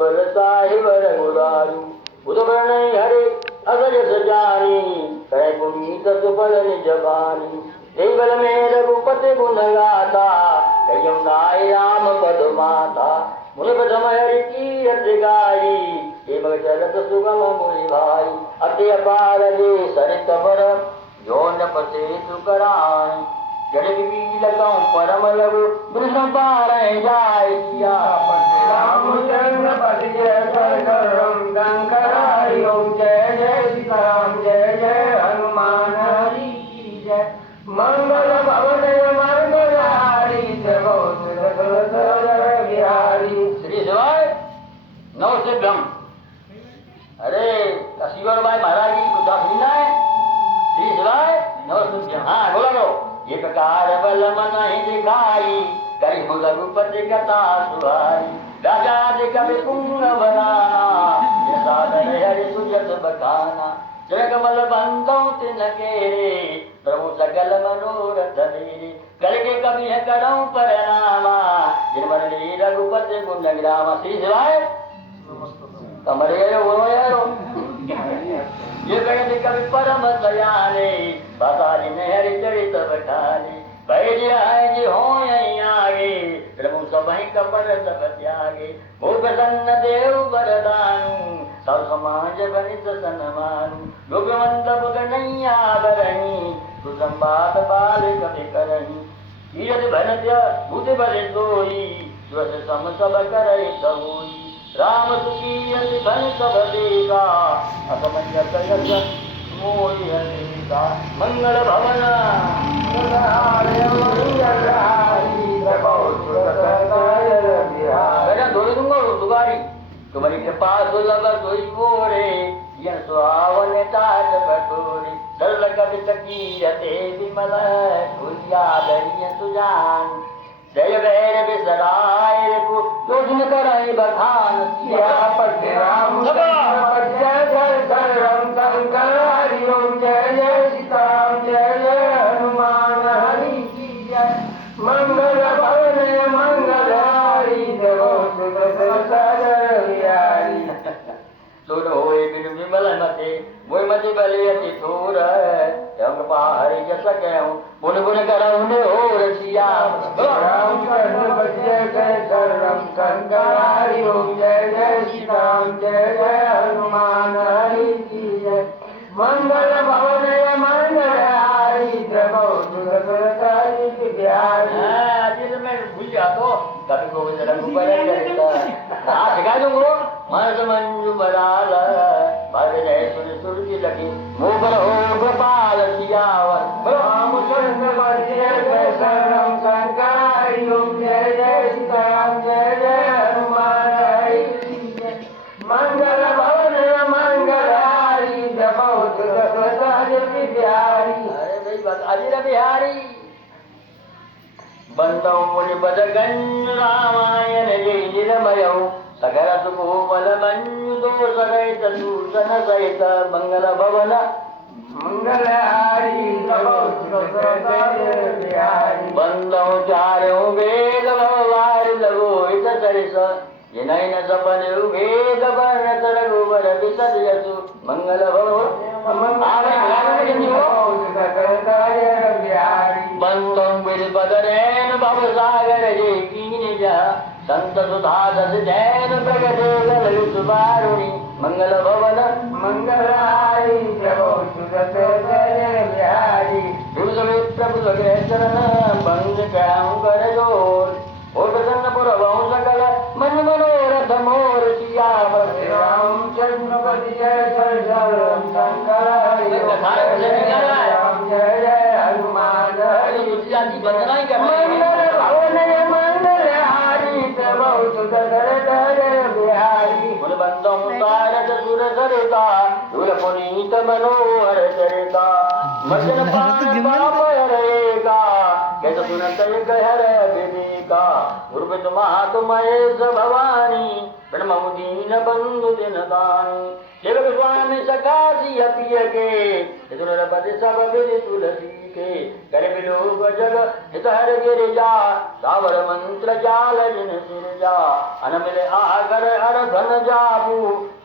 बल साहिब रघुरारू बुध नहीं हरे अगर सजानी करे पुनीत सुफल निज बानी जय बल में रघुपति गुण गाथा कयम नाय राम पद माता मुनि प्रथम हरि की रत गाई ये मग चलत सुगम मुनि भाई अति अपार जे सरित पर जो न पसे सुकराई जड़ भी लगाऊं परम लघु कृष्ण पार जाय किया रामचंद्र पति जय करम शंकराय ओम जय जय सीताराम जय जय हनुमान हरि की जय मंगल भवन मंगल हारी जगो बिहारी श्री शिवाय नौ से ब्रह्म अरे कसीवर भाई महाराज जी कुछ सुनना है श्री शिवाय नौ से ब्रह्म हाँ बोला लो ये प्रकार बल मन ही दिखाई करी हो रघुपति कथा सुहाई राजा जी कवि पुंग बनाना ये साधन हरि सुजत बखाना जय कमल बंदों तिन केरे प्रभु सकल मनोरथ मेरे कल के कवि है करऊं परनामा जिन मन ली रघुपति गुण ग्रामा श्री शिवाय कमर गए वो यारो ये कहते कवि परम दयाले बातारी ने हरि चरित बखाने बैज आए जी हो यहीं आगे प्रभु सबहि कपड़ सब त्यागे वो प्रसन्न देव वरदानु सब समाज बनित सन्मानु लोकवंत बुध नैया बरही सुसंबाद बाल कवि करही कीरत भनत्य बुध बल सोई स्वस सम सब करई सबोई राम सुखी अति धन सब देगा असमंजस यस मोहि हरेगा मंगल भवन मैं धोई दूंगा सुगारी तुम्हारी कृपा सुलभ सोई मोरे यह सुहावन तात कटोरी सरल कवि तकीरते विमल भूलिया दरिय सुजान जय बैर बिसराय रघु योजन कराई बखान पट्टे राम जय जय करम शंकर हरि ओम जय जय सीताराम जय जय हनुमान हरि की जय मंगल भवन मंगल हारी जगो बिहारी सुन होए बिनु विमल मते मोय मति बले अति थोर यम हरि जस कहूं पुन पुन करऊं ने हो रसिया राम कृष्ण जय जय करम शंकर हरि ओम जय जय सीताराम जय जय हनुमान हरि की जय मंगल भवन मंगल हारी जगो बिहारी आज मैं भूल गया तो कभी गोविंद रघुबर हाँ सिखा दूंगो मन मंजू बराल भर जय सुन सुरती लगी मुँह पर हो गोपाल सियावर रामचंद्र जय जय शरणम शंकर हरि ओम जय जय सीताराम जय जय हनुमान हरि की जय मंगल भवन मंगल हारी जगो बिहारी अरे भाई बात अजीर बिहारी बंदौ मुनि बदगन रामायण जय निरमयौ सगर सुकोमल मंजु दोष रहित दूषण सहित मंगल भवन मंगल हारी बिहारी बंदौ चार्यो वेद भवार लगो इत सरिस ये नैन सपन वेद वर्ण तरगुवर विसद यसु मंगल भवन बंदौ बिल बदरेन भव सागर जय कीन जा संत सुधा दस जैन प्रगटे ललित सुबारुणी मंगल भवन मंगल हारी प्रभु सुदत बिहारी दुर्गवे प्रभु लगे चरण बंद कहूं कर जोर और प्रसन्न पुर बहु सकल मन मनोरथ मोर सिया रामचंद्र पति जय जय शरणम शंकर हरि राम जय जय हनुमान हरि वंदना ही मंगल भवन मंगल हारी प्रभु सुदत बिहारी कुल बंदों तारक सुर सरता दुर पुनीत मनोहर चरिता मदन पान पाप हरेगा कैसे सुनत एक हर विवेका गुरुपित महातु महेश भवानी प्रणमु दीन बंधु दिन दानी सेवक स्वामी सकासी अपिय के सुनरपति सब विधि तुलसी के कर बिलोक जग हित हर गिरिजा सावर मंत्र जाल जिन सिरजा अनमिल आगर हर धन जाबू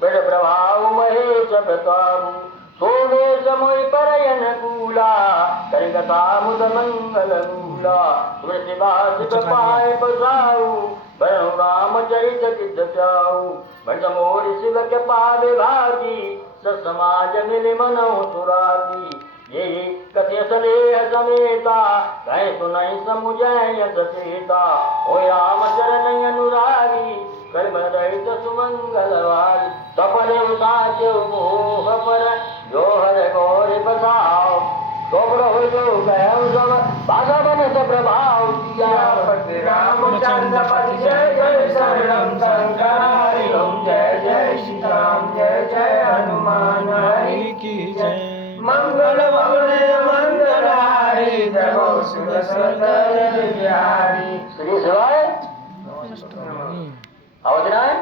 बड़ प्रभाव महेश प्रतापू सोने समय परयन कूला करिकथा मुद मंगल मूला तुलसी बास पाए बसाऊ बरहु रामचरित किद चाऊ बड़ मोर शिव के पावे भागी समाज मिल मनो सुराती ये कथे सलेह समेता कहे सुनाई समुझय सचेता ओ राम चरण अनुरागी कर्म रहित सुमंगलवारी सफल साचो मोह पर जो हर गौर बसाओ दोबरो हो जो गयो सब बाधा बन सब प्रभाव दिया पति रामचंद्र पति जय जय शरणम शंकर हरि ओम जय जय श्री राम जय जय हनुमान हरि की जय मंगल भवन मंगल हारी जगो सुर सदय बिहारी श्री शिवाय अवधनाय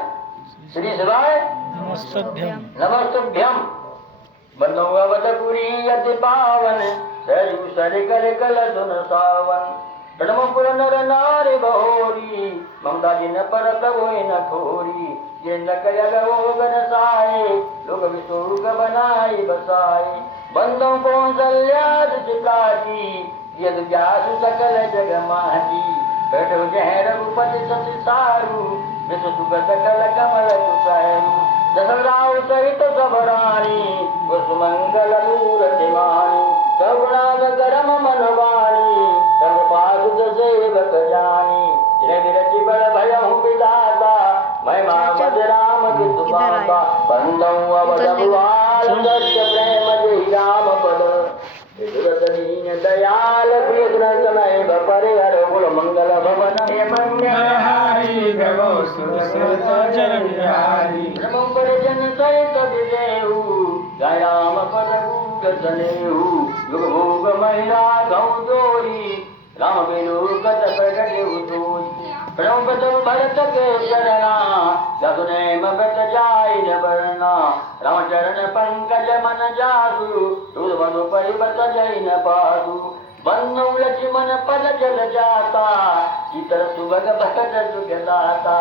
श्री शिवाय नमस्तभ्यम बंधुवपुरी अति पावन सरयू सर कर कल सुन सावन प्रणम पुर नर नारी बहोरी ममता जिन पर प्रभु न ठोरी जिन कयग गन साए लोक विशोक बनाई बसाए बंधु कौशल्याद चिकाजी यद जासु सकल जग माही बैठो जय रघुपति सति सारू विश्व सुख सकल कमल सुसारू दशराव सहित सब रानी कुसुमंगल मूर्ति मानी करुणाग करम मनवाणी सर्व पासुत सेवक जानी जिन विरचि बल भयहु विधाता महिमा मद राम की सुपाता बंधु अवधुआल सत्य प्रेम जय राम पद दीन दयाल प्रिय समय बपरे हर गुण मंगल भवन हे मंगल हरि जगो सुर सदय बिहारी नमो पर जन सहित विदेहु जय राम पद गुग सनेहु युग भोग महिला गौ जोरी राम बिनु कत प्रगट उतोई प्रणव पद भरत के शरणा जसुने मगत जाय न वर्णा राम चरण पंकज मन जासु दूध मधु परिबत जय न पासु बन्नु लक्ष्मण पद जल जाता शीतल सुभग भगत सुख दाता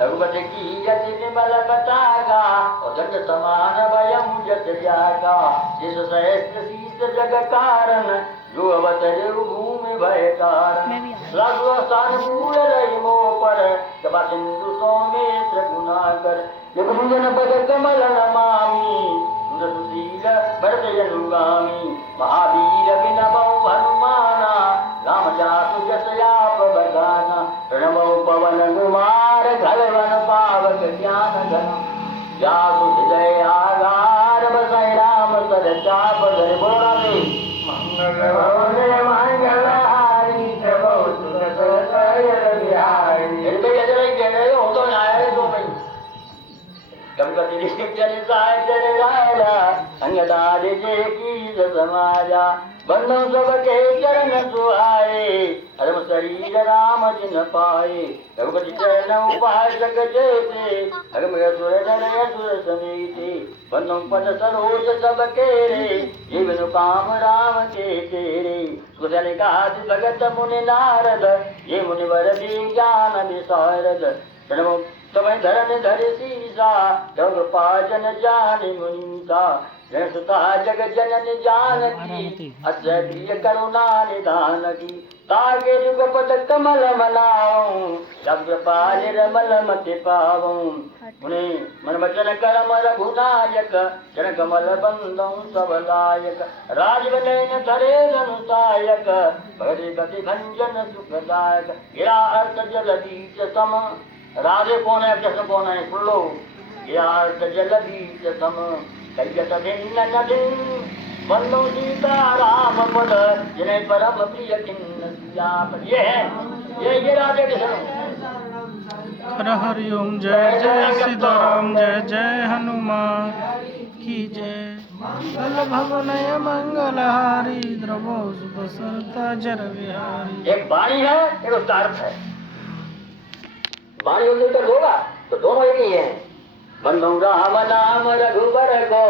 रघुपति की अति विमल पताका और जग समान भयम जत जाका जिस सहस्त्र शीत जग कारण जो अवतरे भूमि भय कारण लागु स्थान मूल रही मो पर कबा सिंधु सौमेत्र गुनाकर जग मुंजन पद कमल नमामि सुशील भरत जनुगामी महावीर विनमौ हनुमाना राम जासु जसयाप बगाना प्रणमौ पवन कुमार घलवन पावक ज्ञान घन जासु हृदय आगार बसै राम सर चाप धर बोला में मंगल भवन मंगल हारी जगो सुर सदय बिहारी हृदय जय जय हो तो आए दो भाई कभी जन साजन राजा अंगदार जय की समाजा बंधु सब के चरण सुहाए धर्म शरीर राम जिन पाए रघुपति चरण उपासक जैसे धर्म असुर नर असुर समेते बंधु पद सरोज सब केरे जीवन काम राम के तेरे कुशल काज भगत मुनि नारद ये मुनिवर ज्ञान विशारद प्रणव समय धरण धर सीसा जग पाचन जान मुनीसा जन सुता जग जनन जानकी अद्भुत करुणा निधान की तागे जुगपत कमल मनाऊं जब पाल रमल मत पाऊं मुनि मन वचन कर्म रघुनायक जन कमल बंदौ सब लायक राजवलैन धरे धनुषायक भगति गति भंजन सुखदायक गिरा अर्थ जल बीच सम राधे कौन है कृष्ण कौन है सुन लो यार जल बीच सम कैयत भिन्न नदिन बंदो सीता राम पद जिन्हें परम प्रिय किन्न सियाप ये है ये राधे कृष्ण हर हरि ओम जय जय सीताराम जय जय हनुमान की जय। मंगल भवनय मंगलहारी द्रवो सुबसरता जर विहारी। एक वाणी है, एक उसका अर्थ है। वाणी उनसे उत्तर होगा तो दोनों एक ही है। बंधु राम नाम रघुबर को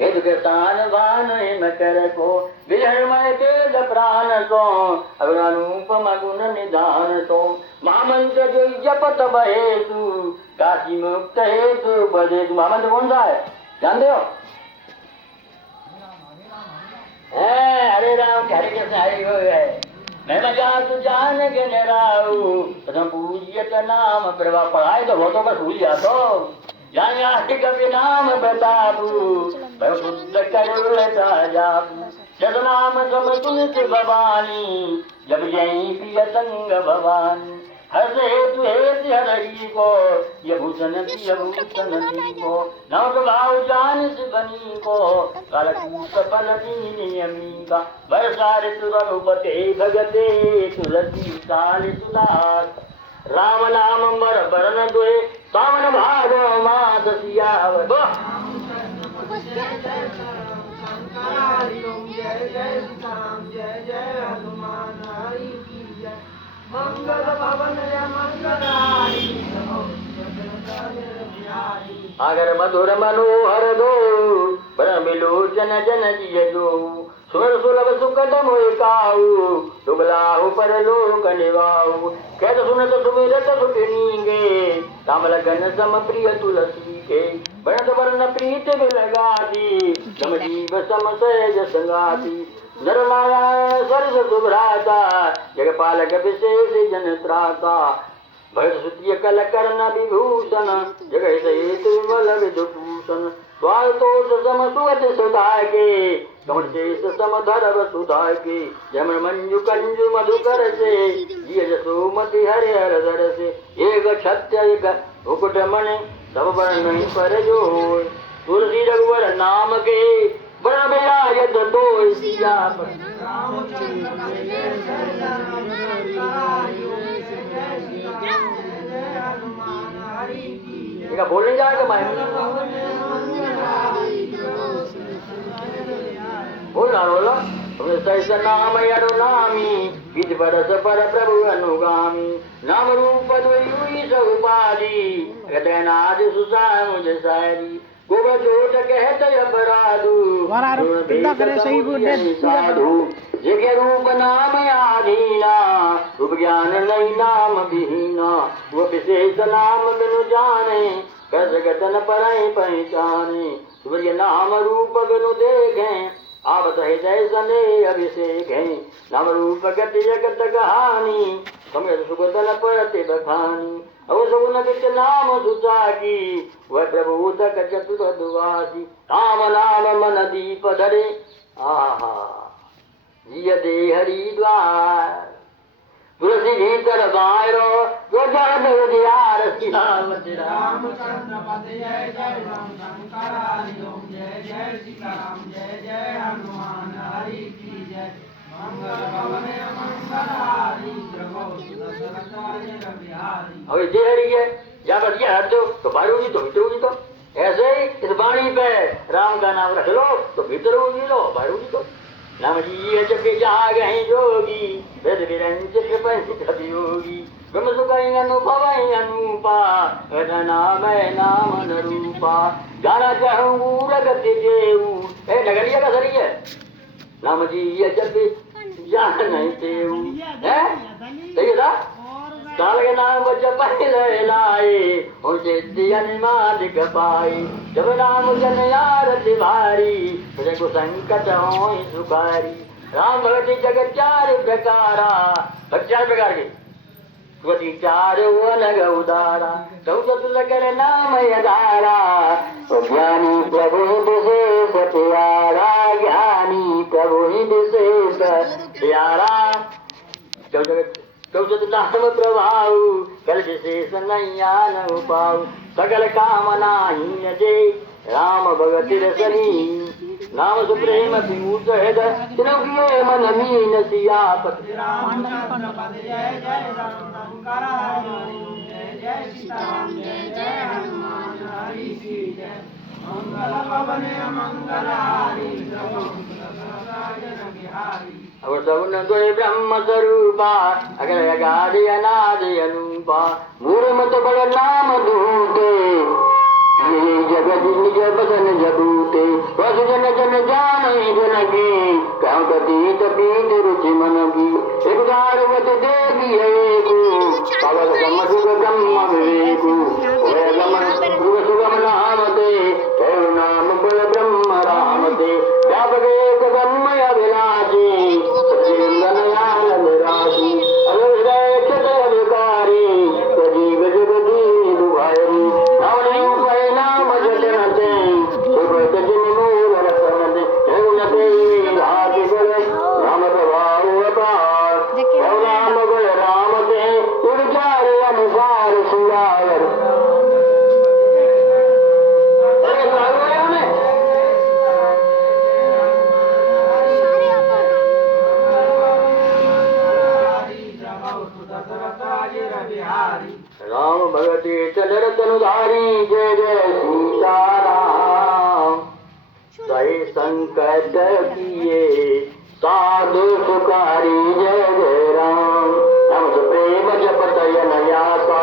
हित के स्थान भान हिम कर को विहरमय तेज प्राण सो अग्रानुपम गुण निधान सो महामंत्र जो जपत बहेतु काशी मुक्त हेतु बधेतु। महामंत्र कौन सा है जानते हो? हरे राम हरे कृष्ण हरे हो है। मैं मजा तू जान के नराऊ प्रथम पूजियत नाम प्रभा पढ़ाए तो बहुतों पर भूल जा तो जान कभी नाम बताबू शुद्ध करुणता जाबू जब नाम सम सुनित भवानी जब जय प्रिय संग भवानी हर्ष हेतु हेतु हरि को ये भूषण को नव भाव जान बनी को कालकूट फल नियमी का वर्षा ऋतु रघुपते भगते तुलसी काल सुदास राम नाम बर बरन दुए सावन भादो मास सियावर। मंगल भवन मंगलारी अगर मधुर मनोहर दो परमिलोचन जन जिय जो सुर सुलभ सुखद मोय काऊ दुबलाहु पर लोक निवाऊ कहत सुनत सुमिरत सुख नींगे राम लगन सम प्रिय तुलसी के बनत वर्ण प्रीत विलगाती सम जीव सम सहज संगाती नर नारायण सरस सुभ्राता जगपालक विशेष जन त्राता भरत सुतिय कल कर्ण विभूषण जगत हेतु विमल विदुभूषण स्वातोष सम सुगत सुधा के कमल शेष सम धरव सुधा के जमन मंजु कंजु मधुकर से जिय सुमति हरे हर धर से एक क्षत्य एक मुकुट मणि सब बन नहीं पर जो तुलसी रघुवर नाम के बड़ा बेलायत तो सिया इनका बोल नहीं जाएगा मैं बोल ना बोलो सहसा नाम यरो नामी विधि परस पर प्रभु अनुगामी नाम रूप दुई सउपाधि हृदयनाद सुसाय मुझे सारी गोबर जोट कहत अपराधु साधु जगह रूप नाम आधीना रूप ज्ञान नहीं नाम विहीना वो विशेष नाम बिनु जाने कस गतन पर पहचाने सूर्य नाम रूप बिनु देखें आवत हृदय सने अभिषेक है नाम रूप गति जगत कहानी समय सुगतन परते बखानी अब सगुन बिच नाम सुचा की वह प्रभु तक चतुर दुआसी राम नाम मन दीप धरे आहा जिय दे हरिद्वार तुलसी भीतर बायरो जो जान उदियार सियावत रामचंद्र पद जय जय राम शंकर हरि ओम जय जय सीताराम जय जय हनुमान हरि की जय मंगल भवन मंगलहारी प्रभु सुदर्शन बिहारी। अब जय हरि है या बस ये हट दो तो बाहर होगी तो भीतर होगी तो ऐसे ही इस वाणी पे राम का नाम रख लो तो भीतर होगी लो बाहर होगी तो नाम जी जब जाग हैं जोगी वेद विरंच प्रपंच कवियोगी ब्रह्म सुखई अनुभव अनुपा नाम नाम रूपा जाना चाहूँ रगति जेऊ ए नगरिया का सरी है नाम जी जब जान नहीं तेऊ है सही था काल के नाम जपहि लाए उनसे दियनिमादिक पाई जब नाम जन आरति भारी तुझे को संकट हो सुखारी राम भगति जगत चार प्रकारा चार प्रकार के भगवती चार अलग उदारा चौदह कर नाम यदारा ज्ञानी प्रभु विशेष प्यारा ज्ञानी प्रभु विशेष प्यारा चौदह नाम प्रभाव कल विशेष नैयान पाऊ सकल कामना जे राम भगति रसनी नाम सुप्रेम विमूर्त हृदय तिनकिए मन मीन सियापत रामचंद्र पद जय जय राम शंकर हरि ओम जय जय सीताराम जय जय हनुमान हरि की जय मंगल भवने मंगलहारी प्रभु सुतसरताजन बिहारी अब सगुण गुण ब्रह्म स्वरूपा अगल अगाधि अनादि अनूपा मूर्मत बड़ नाम दूते जगत निज बसन जबूते वसु जन जन जान जन की कहूँ कतीत पीत रुचि मन की एक गारवत देवी एकु पवन समझुग ब्रह्म विवेकु वेदमन सुग सुगम नामते कहु नाम बल ब्रह्म रामते व्यापक एक ब्रह्मय विलासी सचिंदन आनंद राशि अनुदय क्षत्र विकारी सजीव जगती दुभारी राम भगति चलर तनुधारी जय जय सीताराम सही संकट किए साधु सुखारी जय जय राम हम प्रेम जपत यनयासा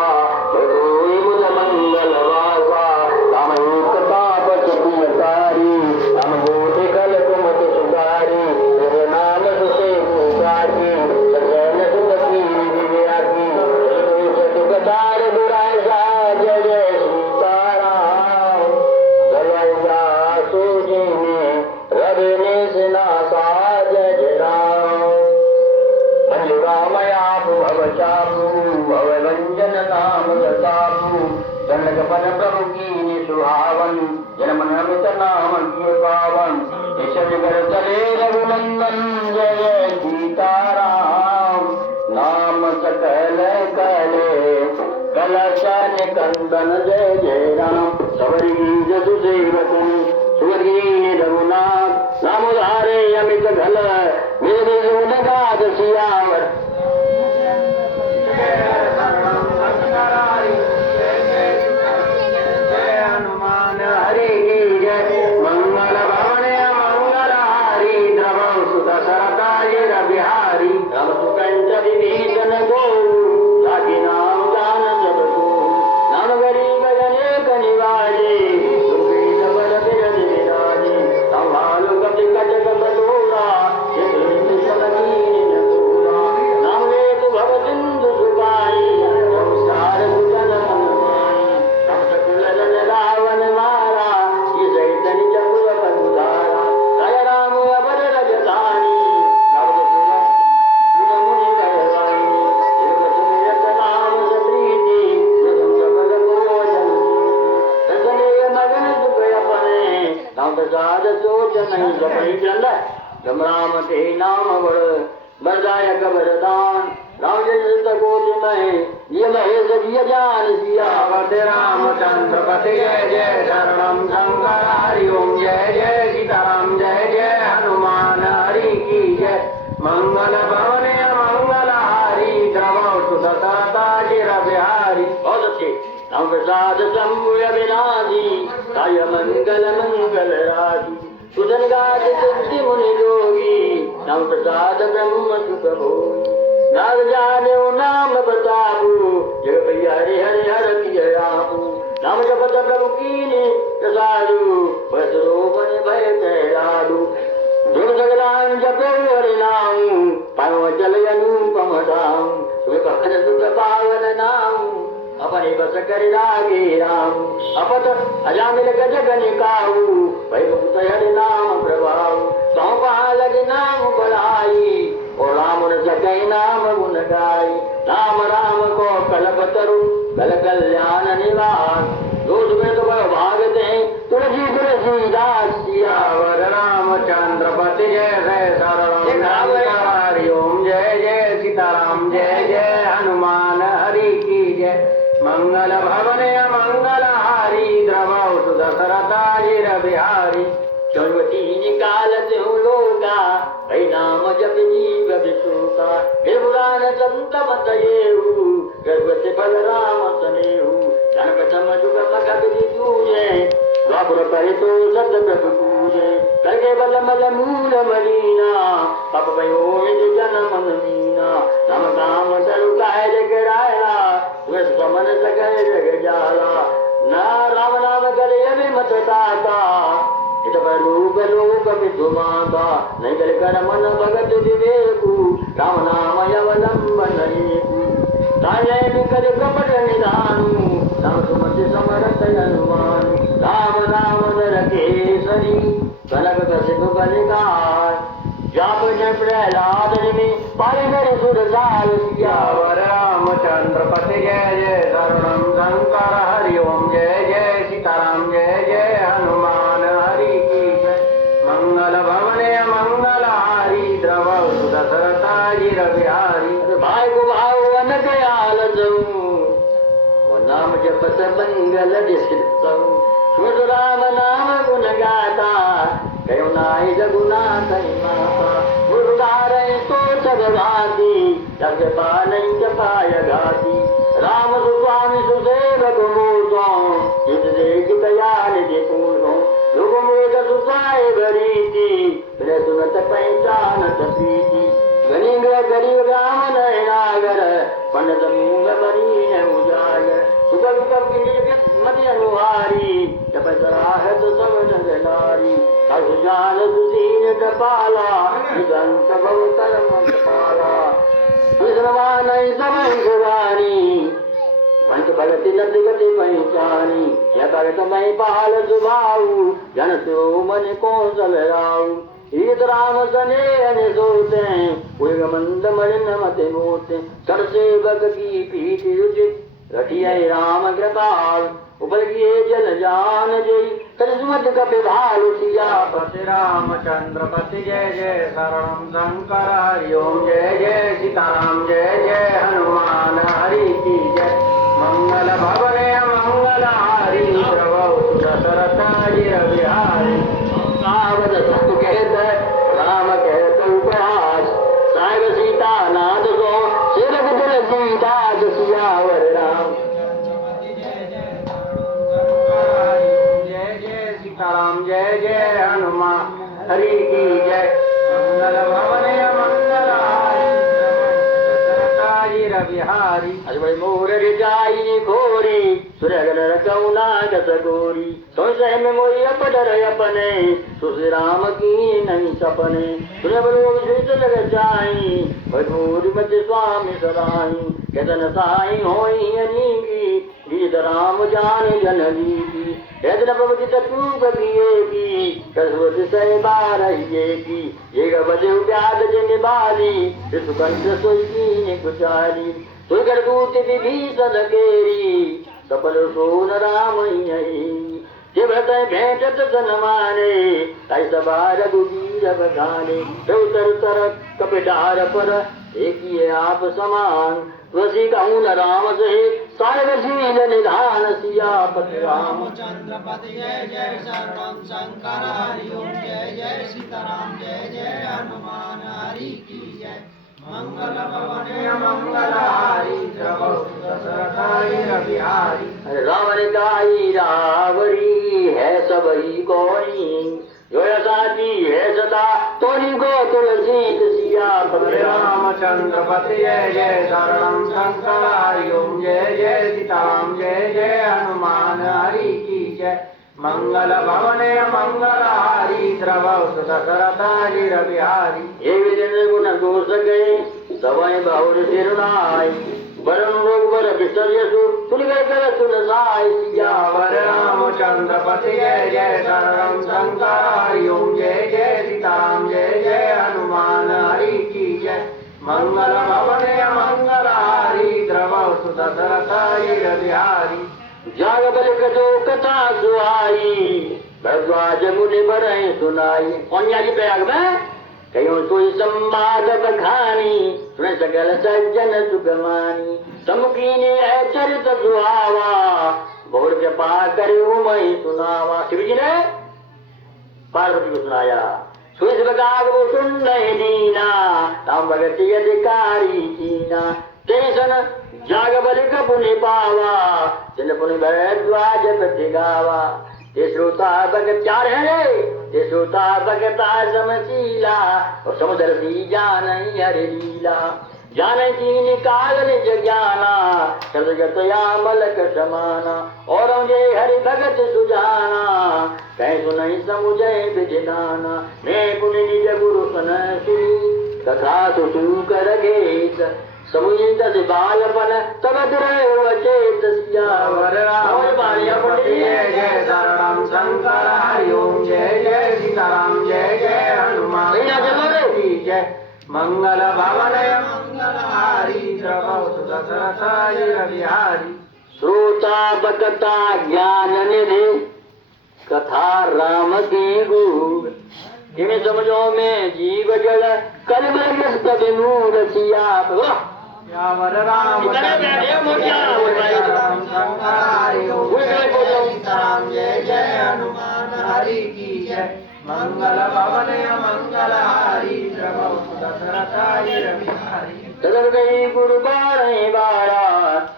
प्रभुई मुद मंगल वासा राम एकता पचुकारी राम गोटे कल कुमत सुधारी तेरे नाम सुसे पुकारी सजन सुखी विवेकी तार बुरासा जय जय सीताराम जलया सुजीने रवि सिनासा जय जय राम मंजुरामयापु भव चापु भव वंजन नाम सापु जनक पन प्रभु की सुहावन जन्म नमित नाम किए पावन ईश्वर कर चले रघुनंदन जय जय सीताराम नाम सकल कले कलशन कंदन जय जय राम सवरी जसु सेवकन स्वर्गीय रघुनाथ नाम धारे अमित घल मेरे गुण गाद सियावर जय हनुमान हरि की जय मंगल भवने मंगलहारी द्रवं सुतसरताय बिहारी राम सुकंठ विभीषण गो लागी नाम गान जब को नाम गरीब अनेक निवाजे सुखी सबल बिरद विराजे संभालो कपि कटक बटोरा चित्र सलकीन तोरा नाम लेत भव सिंधु सुपाई संसार सुजन अनुमाई राम सकुल जन रावण मारा ये सैतन चकुर बंधारा जय राम अबर रजधानी राम मुनि गहवाई योग सुमिरत नाम सप्रीति सुगम सबल भोजन रचने मगन सुख अपने नाम प्रसाद सोच नहीं जपई चंद जम राम ते नाम बड़ बरदायक वरदान राम जय कोटि में ये महेश जिय जान सियावत रामचंद्र पति जय जय शरणम शंकर हरि ओम जय जय सीताराम जय जय हनुमान हरि की जय मंगल भवने मंगलहारी द्रवं सुतसरताजिर बिहारी बहुत अच्छे राम प्रसाद शंभु अविनाशी काय मंगल मंगल राशि सुधन गाज सिद्धि मुनि जोगी राम प्रसाद ब्रह्म सुख भोगी नाग जाने नाम बताबू जग भैया हरे हरे हर की आपू नाम जपत प्रभु कीने प्रसादु बस रोपन भय कैलाडू जुड़ सगलान जप हरि नाम पाव चल अनुपम धाम सुख भजन सुख पावन नाम अपने बस कर लागे राम अपत अजामिल गज गनिकाऊ वैभव हरि नाम प्रभाव सौंपा लगे नाम बलाई और राम न सकै नाम गुण गाई राम राम को कलपतरु कल कल्याण निवास दोष में तो भागते तुलसी तुलसीदास सियावर रामचंद्र पति जय जय शरणम हरि ओम जय जय सीताराम जय जय हनुमान हरि की जय मंगल भवने मंगलहारी द्रवं सुदशरथाजिर बिहारी चौवती निकालत हूँ लोका कई नाम जप जीव विशोका हे पुराण संत मत येहू गर्भवती बलराम सनेहू जनक समझ कपि तूजे द्वापुर करे तो सत प्रभु पूजे करके बल मल मूल मलीना पप भयो निज जन मन मीना नम काम तरु काय जग रायला वे समन सगल जग जाला ना राम नाम करे अभी मत दाता इत पर लोक विधुमाता नहीं गल कर मन भगत विवेकु राम नाम अवलंबन हेतु ताये कर कपट निधानु राम सुमति समरथ हनुमान राम नाम दर केसरी कनक कसिप बलिकार जाप जन प्रहलाद में पारे करे सुरसाल सियावर रामचंद्र पति जय जय शरणम शंकर हरि ओम जय जय सीताराम जय जय हनुमान हरि की जय मंगल भवने मंगल हारी द्रव दशरथाजी रविहारी भाई को भाव अन गयाल जाऊं नाम जपत मंगल दिसितौ सुन राम नाम गुण गाता कयो नाहि जगुनाथ माता गुरुदारै तो जगभाती जग पालै जपाय घाती राम सुस्वामी सुसेवक मोसो जित देख दयाल देखो लोक मोद सुसाय भरीति बिन सुनत पहचानत प्रीति गरीब गरीब राम नयनागर पंडित मूंग मरी है उजागर सुगम सुगम मति अनुहारी तपसराहत सब नगनारी असुजान सुसीन टपाला निगंत भवतर मंतपाला विश्रमान समय गुरानी पंच भगति नद गति पहचानी यह भगत मई पाल सुभाऊ जन सो मन कौशल राऊ ईद राम सने अने सोते उग मंद मलिन मते मोते कर सेवक की पीठ उचित रटिया राम कृपाल उपल किए जल जान जय करिश्मत कपि भाल सियापति रामचंद्र पति जय जय शरणम शंकर हरि ओम जय जय सीताराम जय जय हनुमान हरि की जय मंगल भवने मंगल हारी प्रभु दशरथाजी रविहारी सावध सत्य कहत राम कहत उपहास साहिब सीता नाद सो सेवक दिल सीता सियावर राम जय जय सीताराम जय जय हनुमान हरि की जय मंगल भवने मंगल हारी दशरथाजी रविहारी अजबड़े मोर रिजाई घोरी सुरगन रकौना गस गोरी संशय में मोई अपडर अपने सुश्री राम की नहीं सपने सुनब लोग झूठ लग जाई भजूरी मत स्वामी सदाई कदन साई होई अनीगी गीत राम जान जन लीगी यदन प्रभु तूक किए की कसवत सह बार की ये बजे प्याद जिन बाली ऋतुकंठ सोई ने कुचाली सुगर दूत विभीषण केरी सफल सोन राम भ्रत भेंटत सनमाने ताई सबार गुगीर बखाने उतर तर कपिटार पर देखिए आप समान तुलसी कहूँ न राम से सार्वशील निधान सियापति रामचंद्र पति जय जय शरणम शंकर हरि ओम जय जय सीताराम जय जय हनुमान हरि की जय मंगल भवने मंगल हारी प्रभु दशरथाजी रविहारी अरे रावण गाई रावरी है सबई गौरी जो साची है सदा तोरी गो तुलसी सियापति रामचंद्र पति जय जय शरणम शंकर हरि ओम जय जय सीताराम जय जय हनुमान हरि की जय मंगल भवने मंगल हारी द्रवौ दशरथाजी रविहारी ये विजय गुण दोष गए दवाएं बाहुर सिरुनाई वरुण रोग वर विसर्यसु तुलगर कर सुन साई सियावर रामचंद्र पति जय जय शरणम शंकर हरि ओम जय जय सीताराम जय जय हनुमान हरि की जय मंगल भवने मंगल हारी द्रवौ दशरथाजी रविहारी जाग बल कथो कथा सुहाई भरद्वाज मुनि बरहि सुनाई कौन यागी प्रयाग में कहीं कोई संवाद बखानी सुन सकल सज्जन सुगमानी समुखीने है चरित सुहावा बहुर कृपा करियो मई सुनावा शिव जी ने पार्वती को सुनाया सुइस बगाग वो सुन नहीं दीना राम भगति अधिकारी कीना तेसन जाग बल कपुनि पावा जिन पुनि भरद्वाज प्रति गावा ये श्रोता भगत चार है रे, ये श्रोता भगता समशीला और समुद्रसी जान हरि लीला। जान की निकाल निज ज्ञाना सदगतया मलक समाना और मुझे हरि भगत सुजाना कहीं सुनई समुझे विजनाना। मैं पुनि निज गुरु सन सुनी कथा तो कर घेत समुझित बालपन तब चेत सियावर रामपति जय शरणम शंकर हरि ओम जय जय सीताराम जय जय हनुमान की जय। मंगल भवन मंगलहारी द्रवौ दशरथाय बिहारी। श्रोता बकता ज्ञान निधि कथा राम की गुर किम समझो में जीव जल कल मूर सिया। यावर राम सीताराम जय जय हनुमान हरि की जय। मंगल भवन मंगलहारी द्रवौ दशरथाय बिहारी। चल गई गुरु बाणी बारा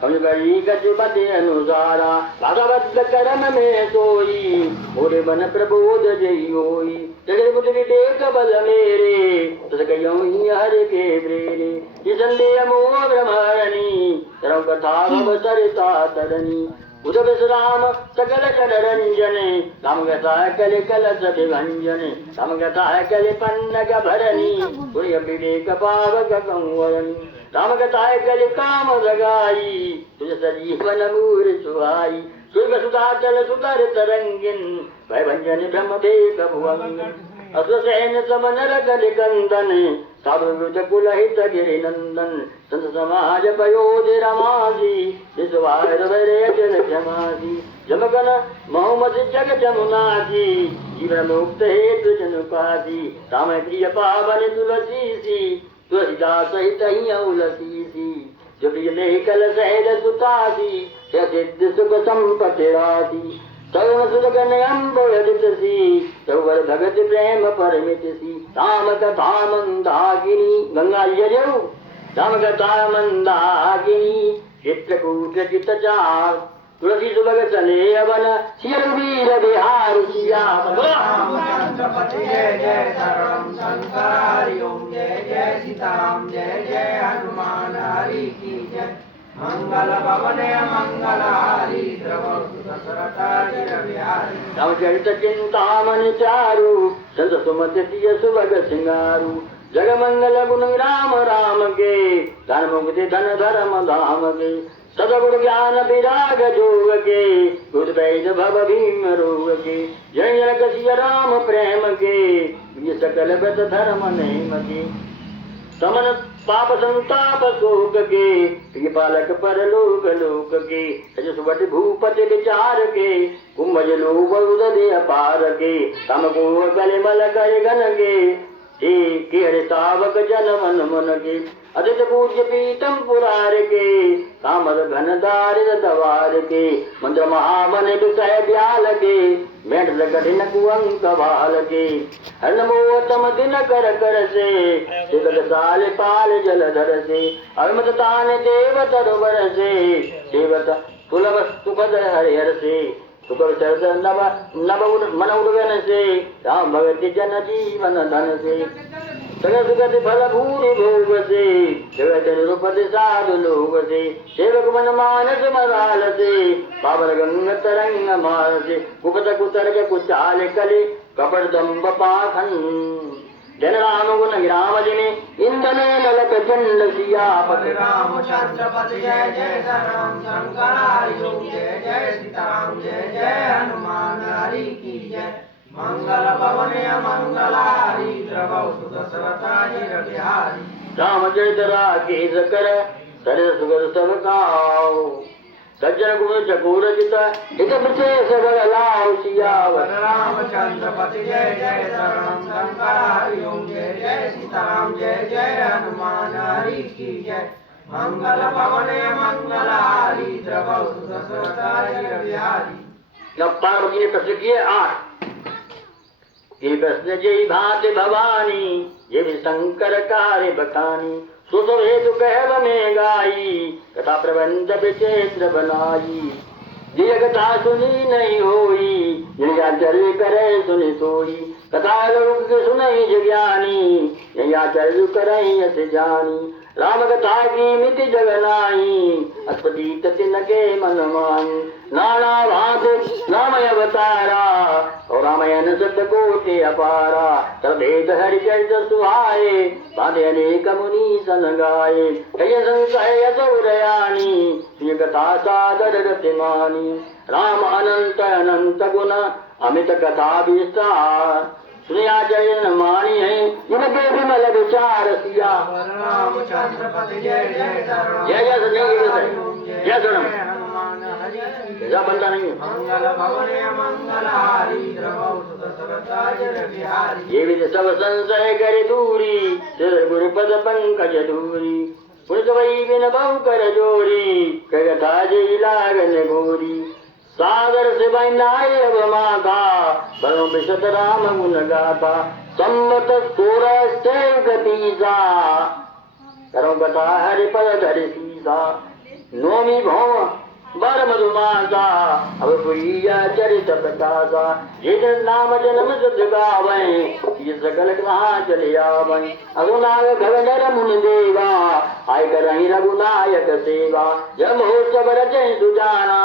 हम गई गजपति अनुसारा। भगवत करम में सोई मोरे मन प्रबोध जई होई। जगत बुद्धि टेक बल मेरे तस कही हरि के प्रेरे। संदेह मोह ब्रह्मणी तरम कथा भव सरिता तरणी। बुध विश्राम सकल जन रंजने राम कथा कल कलश विभंजने। राम कथा कल पन्नग भरणी पुण्य विवेक पावक कंवरणी। राम कथा कल काम जगाई तुझ सजीवन मूर सुहाई। स्वर्ग सुधा चल सुतर तरंगिन भय भंजन ब्रह्म देव भुवंगन। अश्वसेन समन रगल कंदन साधु कुल हित गिरि नंदन। संत समाज पयोधि रमासी विश्वार जन क्षमासी। जमगन मोहम्मद जग जमुनासी जीवन मुक्त हेतु जनुकासी। राम प्रिय पावन तुलसी सी तुलसीदास सहित उलसी सी। जो प्रिय कल सहज सुतासी सिद्ध सुख संपत्ति राशि। तरुण सुदगन अम्बोधितसी चौवर भगत प्रेम परमितसी। राम कथा मंदाकिनी गंगा जयऊ राम कथा मंदाकिनी चित्रकूट चित चार तुलसी सुभग सने अवन सिय रघुवीर बिहार सिया। रामचंद्रपति जय जय शरणम शंकर हरि ओम जय जय सीताराम जय जय हनुमान हरि की जय। मंगल भवन मंगलहारी द्रवौ दशरथाय बिहारी। रामचरित चिंतामणि चारु संत सुमति सिय सुभग सिंगारू। जग मंगल गुण राम राम के धन मुक्ति धन धर्म धाम के। सदगुण ज्ञान विराग जोग के बुध वैद भव भीम रोग के। जय जन कसिय राम प्रेम के ये सकल व्रत धर्म नेम के। समन पाप संताप शोक के प्रिय पालक परलोक लोक के। सज सुबट भूपति विचार के कुंभज लोभ उदय अपार के। तम को कलिमल कर गन के हरि तावक जन मन मन के। अदित पूज्य पीतम पुरार के कामद घन दारिद दवार के। मंत्र महामन विषय ब्याल के मेट कठिन कुअंक बाल के। हर नमो तम दिन कर कर से सिगत साल पाल जलधर से। अभिमत तान देव तरुवर से सेवत सुलभ सुखद हरिहर से। सुकर शरद नव मन उड़गन से राम भगति जन जीवन धन से। जगत सुगति फल भूरि भोग से जगत निरुपति साधु लोग से। सेवक मन मानस मराल से बाबर गंग तरंग मार से। कुपत कुतर्क कुचाल कले कपट दम्ब पाखन। जन राम गुण ग्राम जिने इंदन नलक चंड सियापति। रामचंद्रपति जय जय शरणम शंकर हरि ओम जय जय सीताराम जय जय हनुमान हरि की जय। मंगल भवन मंगलहारी द्रवौ दशरथाय बिहारी। रामचरित राकेश कर सरित सुगत सब गाओ। सज्जन गुण चकोर चित हित विशेष लाओ सियावर। रामचंद्रपति जय जय शरणम शंकर हरि ओम जय जय सीताराम जय जय हनुमान हरि की जय। मंगल भवन मंगलहारी द्रवौ दशरथाय बिहारी। अब पार्वती ने प्रश्न किए 8। ये प्रश्न जय भात भवानी ये भी शंकर कार्य बखानी। सो सब हेतु कहव में गाई कथा प्रबंध विचित्र बनाई। जिय कथा सुनी नहीं होई यया चल करे सुनि सोई कथा लोक सुनई जज्ञानी यया चल करई अस जानी राम कथा की मिति जगनाई अस्पति तिन के मन माई नाना भांत रामय अवतारा और रामायण सत्य कोटि अपारा तदेत हरि चरित सुहाए बाधे अनेक मुनि सन गाये कय संशय असुरयानी श्री कथा सादर रतिमानी राम अनंत अनंत गुण अमित कथा विस्तार सुनिया जय मानी है इनके विमल विचार सिया रामचंद्र पति जय जय जय जय जय जय शरण हनुमान हरि ऐसा बनता नहीं है मंगल भवने मंगलहारी द्रवौ सुदसरताज बिहारी ये विधि सब संशय कर दूरी सिर गुरुपद पंकज दूरी पुनित वही बिन बहु कर जोरी कथा जय लागन गोरी सागर से बनाए अब माता बलों बिशत राम गुण गाथा सम्मत 16 गतीसा करो कथा हरि पद धरि सीसा नोमी भौ बर मधुमासा अब प्रिया चरित प्रकाशा ये नाम जन्म सद गावै ये सकल कहाँ चले आवै अगुनाग खगनर मुनि देवा आय करहि रघुनायक सेवा जब हो सब रचै सुजाना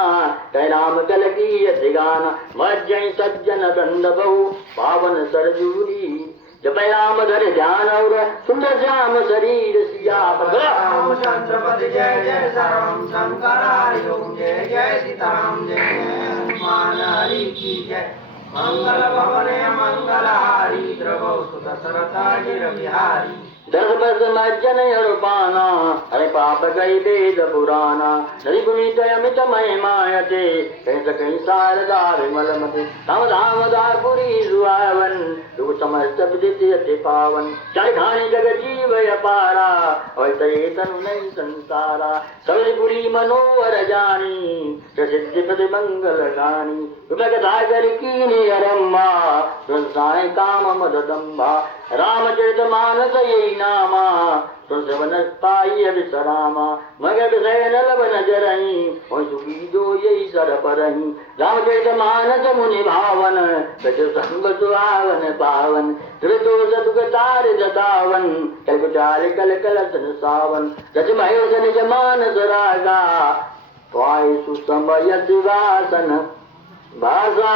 कै राम कल की गाना मज्जै सज्जन दंड बहु पावन सरजूरी जब राम धर ध्यान और सुंदर श्याम शरीर सिया रामचंद्र पति जय जय राम शंकर हरि ओम जय जय सीताराम जय जय हनुमान हरि की जय मंगल भवने मंगलहारी द्रवौ सुदसरताज बिहारी दस बस मज्जन पाना अरे पाप गई वेद पुराना नरी पुनीत अमित महिमायते कहीं कहीं शारदा विमल मते धाम धाम दापुरी सुहावन तू समस्त विदित पावन चाय खाने जग जीव अपारा वैसे तनु नहीं संसारा सबरी मनोहर जानी प्रसिद्धि पद मंगल गानी तुम्हें कथा कर कीनी अरम्मा संसाय काम मददम्बा रामचरित मानस यही नामा तुलसवन पाई विसरामा मगर विषय नलवन जरही और सुखी जो यही सर परही रामचरित मानस मुनि भावन सच संग सुहावन पावन त्रिदो सदुख तार जतावन कल कुचाल कल कलसन सावन रच महेश निज मानस रागा त्वाय सुसमय सुवासन भाषा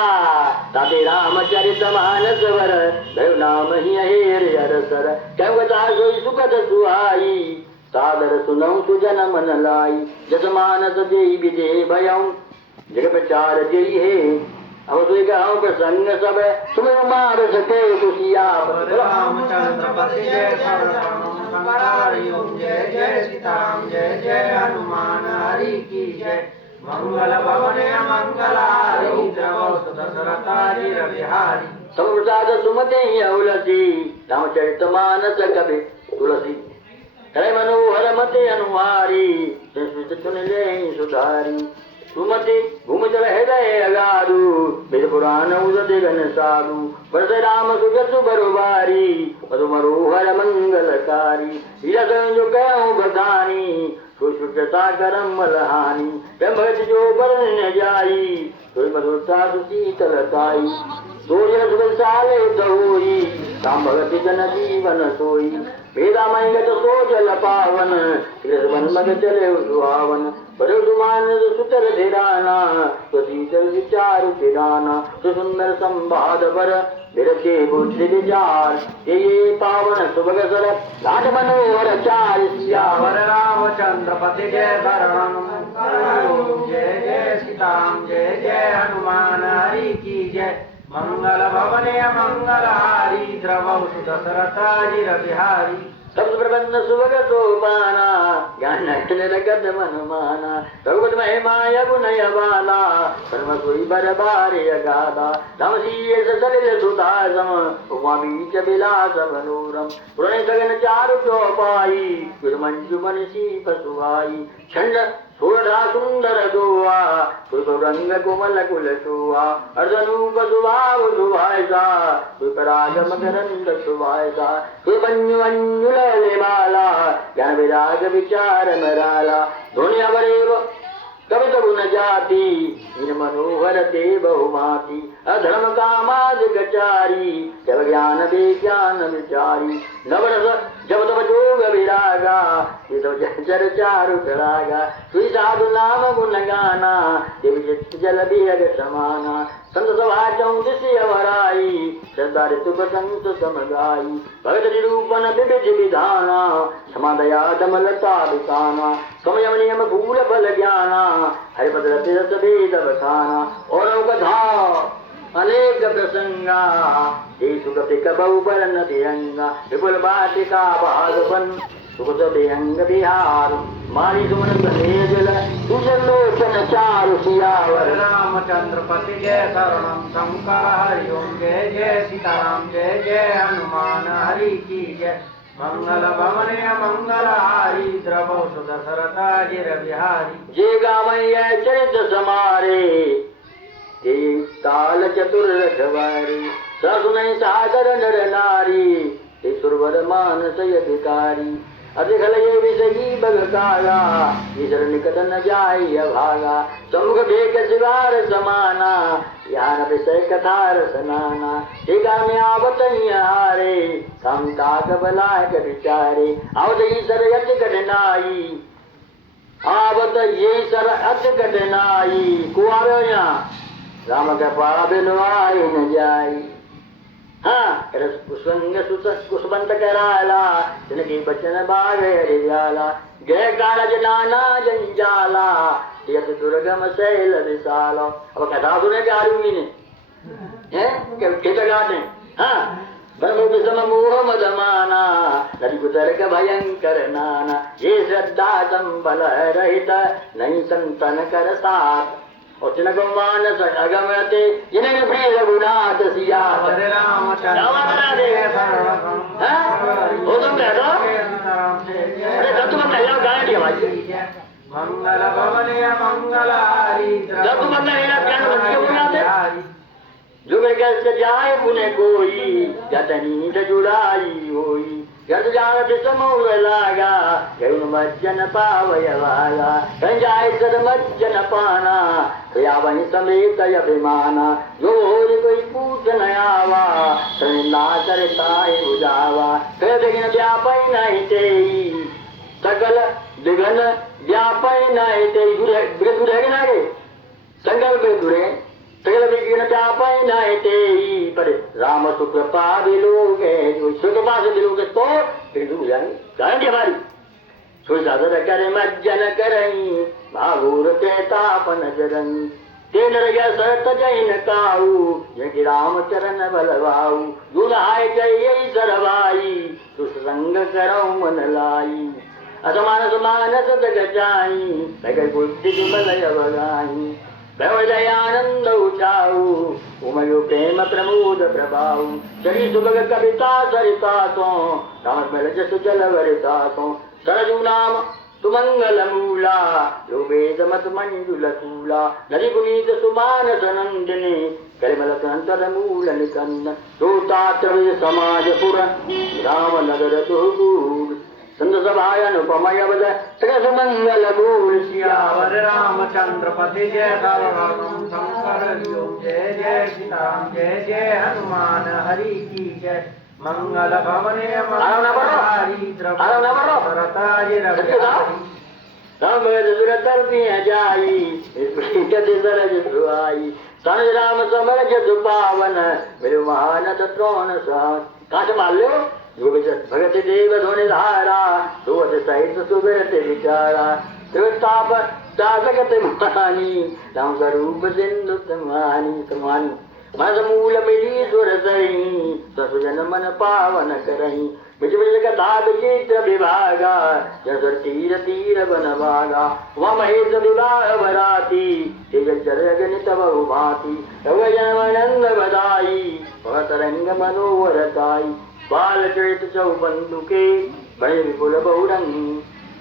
ताते रामचरित मानस वर देव नाम ही हेर अरसर कवता सोई सुखद सुहाई सादर सुनऊ सुजन मन लाई जस मानस देई विदे भयऊ जग प्रचार जई है अब सोई गाँव प्रसंग सब तुम मार सके खुशिया रामचंद्र पति जय शंकर हरि ओम जय जय सीताराम जय जय हनुमान हरि की जय मंगल भवने मंगलहारी द्रवौ सुदसरताज बिहारी सब प्रसाद सुमते औलसी रामचरित मानस कवि तुलसी करे मनोहर मते अनुहारी संस्कृत चुन ले सुधारी सुमति घूमत हृदय अगाधु वेद पुराण उदत गण साधु वर्ष राम सुजस बरुबारी मधु मनोहर मंगलकारी हीरा जो कहूँ बधानी सुशुद्धता करम मलहानी ब्रह्मत जो बरन जाई सोई मधुरता सुशीतलताई सूर्य सुबसाले तोई राम भगति जन जीवन सोई वेदामय गत सो जल पावन कृष्ण मग चले सुहावन बड़े सुमान सुतर धिराना सुशीतल विचार धिराना सुंदर संवाद पर विरचे बुद्धि विचार ये पावन सुभग सर घाट मनोहर चार सियावर रामचंद्र पति जय शरण जय जय सीताराम जय जय हनुमान हरि की जय मंगल भवने मंगलहारी द्रवौ सुदसरताज बिहारी शब्द प्रबंध सुभग सोपाना ज्ञान लगत मन माना रघुपत महिमाय गुणय बाला कर्म सोई बर बारे अगाधा राम सीय सलिल सुधासम उमा बीच विलास मनोरम पुरने सगन चारु चौपाई गुरु मंजु मन सी पसुआई छंड सोढ़ा सुंदर दुआ रंग कोमल कुल सुहा अर्धनूप सुभाव सुभाषा पराग मकरंद सुभाषा मंजु मंजुल माला ज्ञान विराग विचार मराला दुनिया बरेव कवित गुण जाति मनोहर ते बहुमाती अधर्म कामादिकचारी जब ज्ञान विज्ञान विचारी नवरस जब तब जोग विरागा ये तो चर चारु करागा श्री साधु नाम गुण गाना देव चित्त जल बिहग समाना संत सभा चौदसी अवराई श्रद्धा ऋतु संत समगाई भगत निरूपण विविध विधाना समादया दमलता विकाना समयम नियम भूल बल ज्ञाना हरिपद रस वेद बखाना और कथा अनेक प्रसंगा देशु गति कबऊ बरन तिरंगा विपुल बाटिका भागवन सुखद बेअंग बिहार मारी सुमन सनेजल सुजलोचन चारु सियावर रामचंद्र पति जय शरणम शंकर हरि ओम जय जय सीताराम जय जय हनुमान हरि की जय मंगल भवन मंगल हारी द्रवो सुदशरथ गिर बिहारी जे गामय चरित समारे ते ताल चतुर रखवारी ससुन सागर नर नारी ते सुरवर मानस अधिकारी अधिकल ये विषयी बग काला ईश्वर निकट न जाय भागा समुख भेक शिवार समाना यान विषय कथा रसनाना टीका में आवत हारे समता कबलाय विचारे आवत ईश्वर यति कठिनाई आवत ये सर अत कठिनाई कुआरो राम के पारा बिनवाई न जाई हाँ रस कुसंग कुसबंत कराला जिनकी बचन बागे हरियाला गृह कारज नाना जंजाला यत दुर्गम शैल विशाला अब कथा सुने प्यारूंगी ने हैं खेत गाते हाँ ब्रह्म विषम मोह मदमाना नदी कुतर्क भयंकर नाना ये श्रद्धा संबल रहित नहीं संतन कर साथ और तिनको मानस अगमते जिन्हें प्रिय रघुनाथ सिया रामचंद्र हो तुम कह दो अरे जब तुम बताइए गाने दिया भाई मंगल भवन मंगल हारी जब तुम बताइए प्यार बच्चे हो जाते जो कैसे जाए पुण्य कोई जतनी से जुड़ाई होई जद जान समूह लागा गरुण मज्जन पावय वाला संजाय सद मज्जन पाना या वही समेत अभिमाना जो होरी कोई पूछ न आवा ना करता बुझावा फिर देखिन व्यापई नहीं तेई सकल दिगन व्यापई नहीं तेई दूरे ना रे संकल्प दूरे सकल विघ्न व्यापई नहीं तेई पर राम सुकृपा बिलोगे जो सुकृपा से बिलोगे तो फिर दूर जाएंगे गारंटी हमारी थोड़ी साधन करे मज्जन करई भागुर के तापन जरन तेन रग सरत जैन काऊ जि राम चरण बलवाऊ जो नहाय जय सरवाई सुसंग करो मन लाई असमान समानस जग जाई लग बुद्धि विमल अवगाई भवदयानंद उचाऊ उमयो प्रेम प्रमोद प्रभाऊ चली सुबह कविता सरिता तो राम मिल जस जल वरिता तो सरजू नाम सुमंगल मूला यो वेद मत मंजुल कूला नदी पुनीत सुमानस नंदिनी कलिमल अंतर मूल निकंद सोतात्र समाजपुर राम नगर तुहूर संत सभाय अनुपमय बद सकल मंगल मूल सियावर रामचंद्र पति जय सर्वम शंकर हरि ओम जय जय सीताराम जय जय हनुमान हरि की जय मंगल भवन मंगल हारी राम सुरतर जाई सरज सुहाई सन राम समरज सुपावन मेरे महानत त्रोण सहन कहाँ से मान लो भगत देव धोने धारा सोच सहित सुबरत विचारा त्रिताप ताकत महानी राम स्वरूप सिंधु तुम्हानी तुम्हानी मन मूल मिली सुर सही ससुजन मन पावन करही बिज बिज कथा विचित्र विभागा जसर तीर तीर बन भागा वह महेश विवाह बराती दिव्य चरग नित बहु भांति जनमानंद बधाई वह तरंग मनोहरताई बाल चरित चौबंदुके बड़े विपुल बहुरंग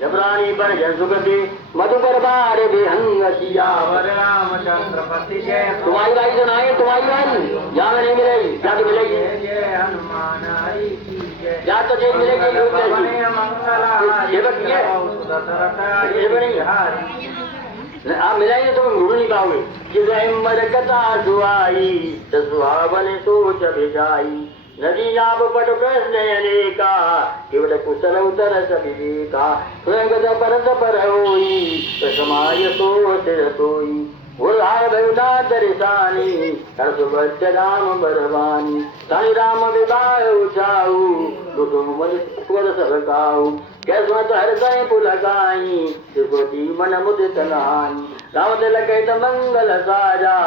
जबरानी पर जन सुगति मधुकर बार विहंग सियावर रामचंद्र पति जय तुम्हारी भाई सुनाए तुम्हारी भाई जहाँ में नहीं मिलेगी क्या तो मिलेगी जय हनुमान हरि की जय क्या तो जय मिलेगी मंगल सेवक ये दशरथ सेवक नहीं आप मिलाएंगे तो मैं भूल नहीं पाओगे कि हिम्मत कथा सुहाई सुहावन सोच भिजाई नदी नाम पट प्रश्न अनेका केवल कुशल उतर सभी देखा स्वयं परस पर होई समाय सो सिर सोई उल्लाय भयुना दर्शानी कर सुभद्र राम बरवानी साई राम विवाह उछाऊ कुटुम स्वर सबकाऊ कैस्मत हर सय पुलकाई त्रिपुटी मन मुदित नाई राम तिलक मंगल साजा